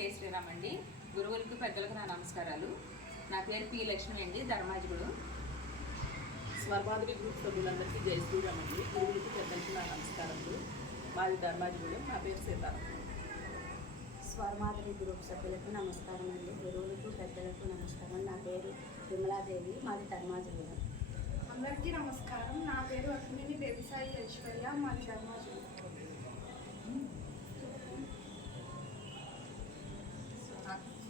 జై శ్రీరామ్ అండి. గురువులకు పెద్దలకు నా నమస్కారాలు. నా పేరు పి లక్ష్మి అండి ధర్మాజుగుడు స్వర్మాధురి గ్రూప్ సభ్యులందరికీ జై శ్రీరామ్ అండి. గురువులకి పెద్దలకి నా నమస్కారములు. మాది ధర్మాజిగూడెం నా పేరు సీతారాం. స్వర్మాధురి గ్రూప్ సభ్యులకు నమస్కారం అండి. గురువులకు పెద్దలకు నమస్కారం. నా పేరు విమలాదేవి మాది ధర్మాజుగూడెం అందరికీ నమస్కారం. నా పేరు అక్కినేని దేవిసాయి ఐశ్వర్య మా ధర్మాజు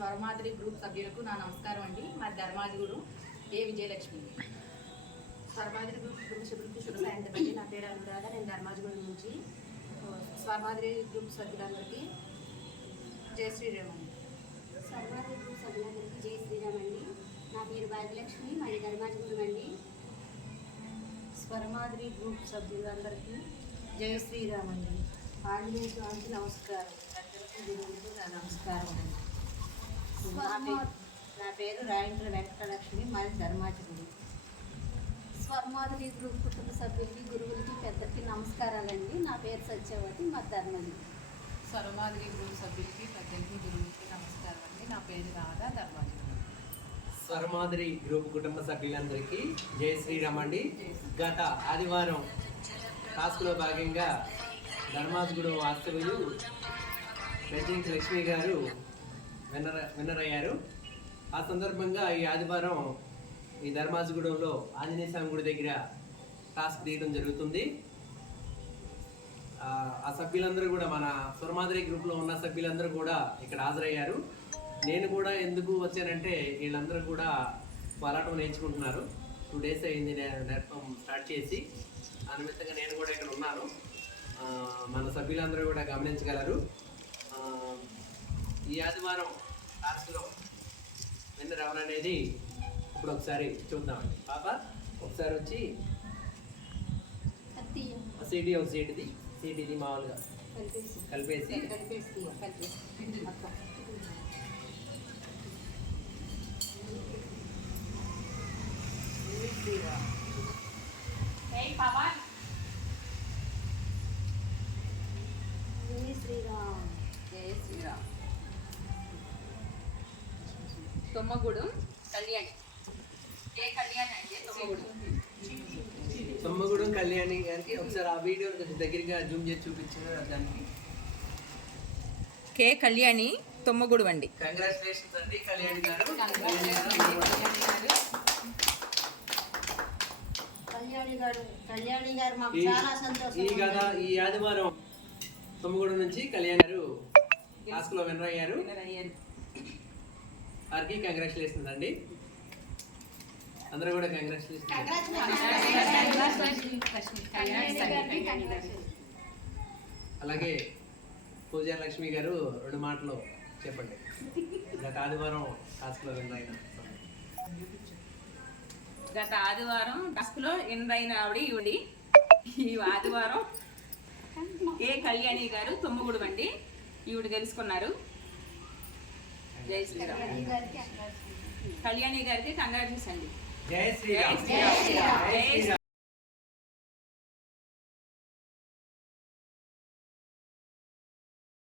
స్వరమాదిరి గ్రూప్ సభ్యులకు నా నమస్కారం అండి. మా ధర్మాదిగుడు ఏ విజయలక్ష్మి. స్వర్మాధురి గ్రూప్ గ్రూప్ సభ్యులకు శుభ సాయంత్రం అండి. నా పేరు అనురాధ నేను ధర్మాజుగూడెం నుంచి. స్వర్మాధురి గ్రూప్ సభ్యులందరికీ జై శ్రీరామ్ అండి. స్వర్మాధురి గ్రూప్ సభ్యులందరికీ జై శ్రీరామ్ అండి. నా పేరు భాగ్యలక్ష్మి మాది ధర్మాజుగూడెం అండి. స్వర్మాధురి గ్రూప్ సభ్యులందరికీ జై శ్రీరామ్ అండి. ఆంజనేయ స్వామికి నమస్కారం. గురువులకు నా నమస్కారం అండి. నా పేరు నా పేరు రాయంట్ర వెంకటలక్ష్మి మాది ధర్మాచకుడు స్వర్మాధురి గ్రూప్ కుటుంబ సభ్యులకి గురువులకి పెద్దలకి నమస్కారాలండి. నా పేరు సత్యవతి మా ధర్మది. స్వరమాదిరి గ్రూప్ సభ్యులకి పెద్దలకి గురువులకి నమస్కారం అండి నా పేరు రాధా ధర్మాదిగుడు స్వరమాదిరి గ్రూప్ కుటుంబ సభ్యులందరికీ జై శ్రీరామ్ అండి గత ఆదివారం టాస్క్లో భాగంగా ధర్మాజుగూడెం వాస్తవ్యులు రజనీకి లక్ష్మి గారు విన్నర్ విన్నర్ అయ్యారు ఆ సందర్భంగా ఈ ఆదివారం ఈ ధర్మాజగూడంలో ఆంజనేయ స్వామి గుడి దగ్గర టాస్క్ తీయడం జరుగుతుంది. ఆ, సభ్యులందరూ కూడా మన సురమాదిరి గ్రూప్లో ఉన్న సభ్యులందరూ కూడా ఇక్కడ హాజరయ్యారు. నేను కూడా ఎందుకు వచ్చానంటే వీళ్ళందరూ కూడా పోరాటం నేర్చుకుంటున్నారు. టూ డేస్ అయింది నేను నేర్పం స్టార్ట్ చేసి ఆ నిమిత్తంగా నేను కూడా ఇక్కడ ఉన్నాను. మన సభ్యులందరూ కూడా గమనించగలరు. ఈ ఆదివారం టాస్క్లో విన్నర్ ఎవరనేది ఇప్పుడు ఒకసారి చూద్దామండి. పాప ఒకసారి వచ్చి సీడీ ఒక సీటుది సీటీది మామూలుగా కలిపేసి. శ్రీరామ్. జై శ్రీరామ్. తొమ్మగూడు కళ్యాణి. ఏ కళ్యాణి అండి తొమ్మగూడు. సొమ్మగూడెం కళ్యాణి గారికి ఒకసారి ఆ వీడియో కొంచెం దగ్గరగా జూమ్ చేసి చూపించిన దానికి? కే కళ్యాణి తొమ్మగూడు అండి. కంగ్రాచులేషన్స్ అండి కళ్యాణి గారు. కళ్యాణి గారు కళ్యాణి గారు మాకు ఈ- చాలా సంతోషం ఈ గత ఈ ఆదివారం సొమ్మగూడెం నుంచి కళ్యాణి గారు టాస్క్లో విన్నర్ అయ్యారు కంగ్రాచులేషన్స్ అండి. అందరూ కూడా కంగ్రాచులేషన్స్ అలాగే పూజా లక్ష్మి గారు రెండు మాటలు చెప్పండి. గత ఆదివారం టాస్క్లో అయిన గత ఆదివారం టాస్క్లో విన్నర్ అయిన ఆవిడ ఈవిడి ఈ ఆదివారం ఏ కళ్యాణి గారు తొమ్మగూడు అండి. ఈవిడ తెలుసుకున్నారు. జై శ్రీరామ్ కళ్యాణి గారికి కంగ్రాచులేషన్స్ అండి జై శ్రీరామ్ జై శ్రీరామ్. జై శ్రీరామ్